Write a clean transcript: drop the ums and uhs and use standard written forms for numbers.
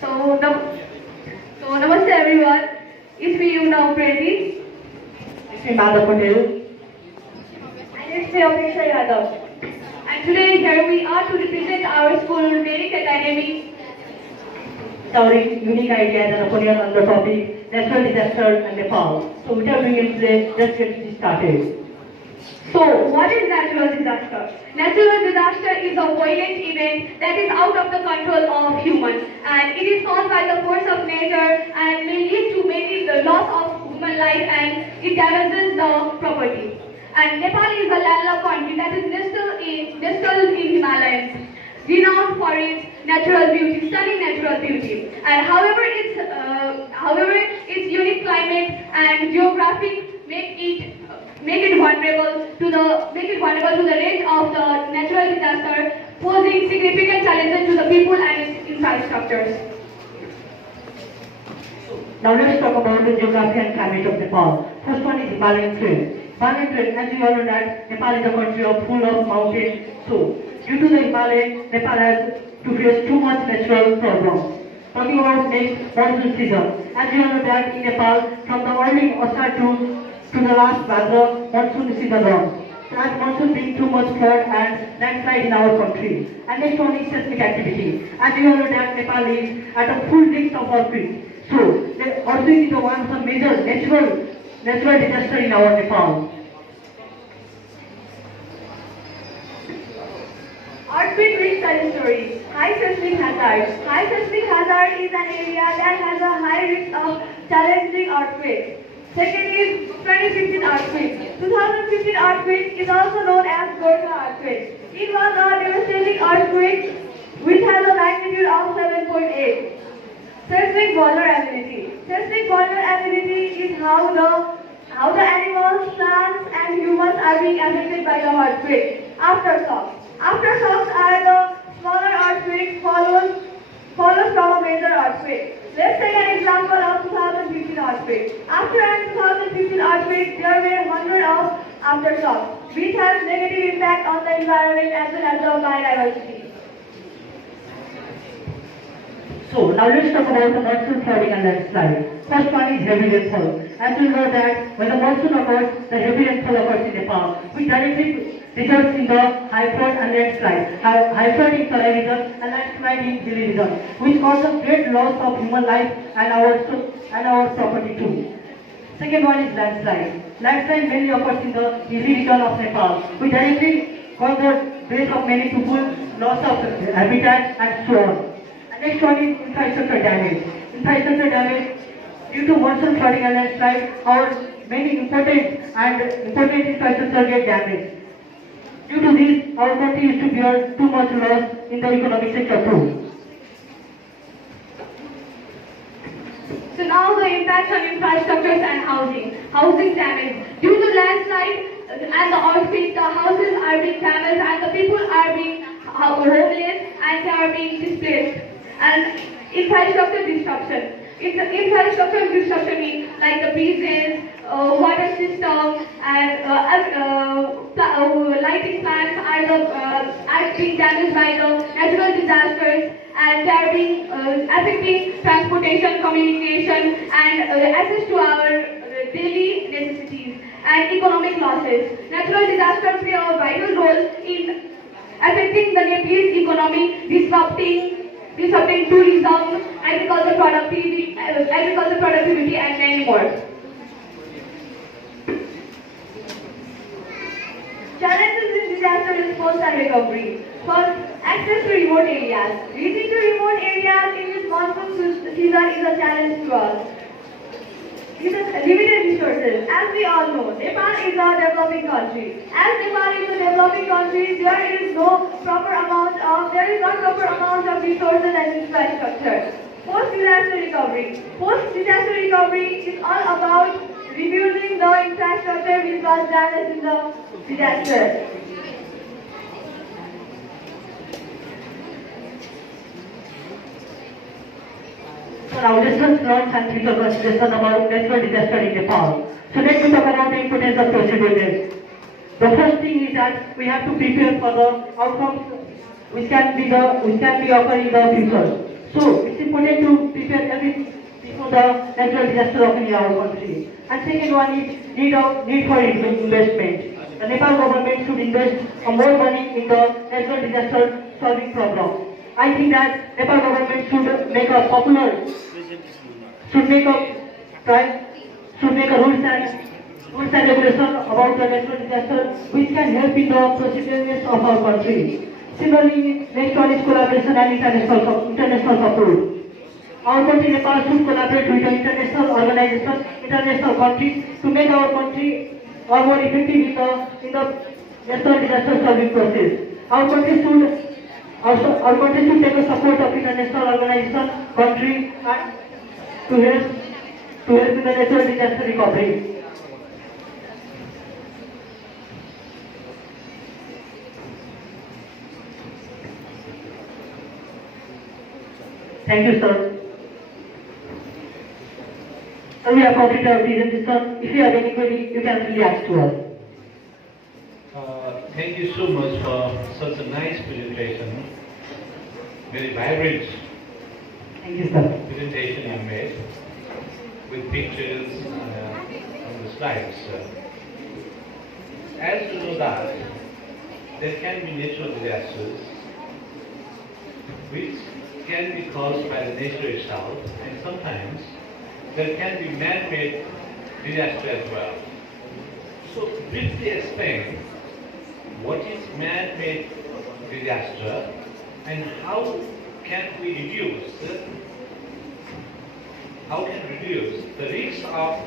So, namaste everyone. It's me Yuna Upreti. It's me Madhav Patel. And it's me Apekshya. And today here we are to represent our school very academic It's our unique ideas and opinion on the topic natural disaster and Nepal. So without doing it today, let's get it started. So, what is natural disaster? Natural disaster is a violent event that is out of the control of humans, and it is caused by the force of nature and may lead to mainly the loss of human life, and it damages the property. And Nepal is a landlocked country that is nestled in Himalayas, renowned for its natural beauty, stunning natural beauty. And however, its unique climate and geographic make it vulnerable to the range of the natural disaster, posing significant challenges to the people and its infrastructures. Now let's talk about the geography and climate of Nepal. First one is Himalayan terrain. Himalayan terrain, as you all know that Nepal is a country full of mountains. So due to the Himalaya, Nepal has to face too much natural problems. Talking about next monsoon season, as you all know that in Nepal, from the early Asar to the last Bhadra, monsoon season runs. So as monsoon being too much flood and landslide in our country. And next one is seismic activity. As you all know that Nepal is at a full risk of earthquake. So the earthquake is one of the major natural disaster in our Nepal. Earthquake risk trajectory. High seismic hazard. High seismic hazard is an area that has a high risk of challenging earthquake. Second is 2015 earthquake. 2015 earthquake is also known as Gorkha earthquake. It was a devastating earthquake which has a magnitude of 7.8. Seismic vulnerability. Seismic vulnerability is how the animals, plants, and humans are being affected by the earthquake. Aftershocks. Aftershocks are the smaller earthquakes followed from a major earthquake. Let's take an example of 2015 earthquake. After an 2015 earthquake, there were hundreds of aftershocks, which has negative impact on the environment as well as the biodiversity. So now let's talk about the monsoon flooding and landslide. First one is heavy rainfall. As you know that when the monsoon occurs, the heavy rainfall occurs in Nepal, which directly results in the high flood and landslide. High flood in Salai region and landslide in Hilly region, which causes great loss of human life and our property too. Second one is landslide. Landslide mainly occurs in the hilly region of Nepal, which directly causes death of many people, loss of habitat and so on. And next one is infrastructure damage. Infrastructure damage due to monsoon flooding and landslide, our many important infrastructure get damaged. Due to this, our country used to bear too much loss in the economic sector too. So now the impact on infrastructures and housing. Housing damage. Due to landslide and the earthquake, the houses are being damaged and the people are being homeless and they are being displaced. And infrastructure disruption. Infrastructure disruption means like the bridges, water system, and lighting plants are being damaged by the natural disasters, and they are being affecting transportation, communication, and access to our daily necessities and economic losses. Natural disasters play a vital role in affecting the Nepalese economy, disrupting tourism, agricultural productivity, and many more. Challenges in disaster response and recovery. First, access to remote areas. Reaching to remote areas in this monsoon season is a challenge to us. It has limited resources. As we all know, Nepal is a developing country. As Nepal is a developing country, there is not proper amount of resources and infrastructure. Post-disaster recovery. Post-disaster recovery is all about rebuilding the infrastructure which was damaged in the disaster. So now lessons learned and future consideration about natural disaster in Nepal. So let me talk about the importance of procedures. The first thing is that we have to prepare for the outcomes which can be occurring in the future. So it's important to prepare everything before the natural disaster occurring in our country. And second one is need for investment. The Nepal government should invest more money in the natural disaster solving program. I think that Nepal government should make a popular, should make a try, should make a rules and regulation about the natural disaster which can help in the preparedness of our country. Similarly, next one is collaboration and international support. Our country Nepal should collaborate with the international organizations, international countries to make our country more effective in the national disaster solving process. Our country should take the support of international organization, country and to help in the natural disaster recovery. Thank you, sir. So we have completed our presentation. If you have any query, you can really ask to us. Thank you so much for such a nice presentation. Very vibrant Thank you, sir. presentation you made with pictures on the slides. As you know that there can be natural disasters which can be caused by the nature itself, and sometimes there can be man-made disaster as well. So briefly explain what is man-made disaster and how can we reduce the risk of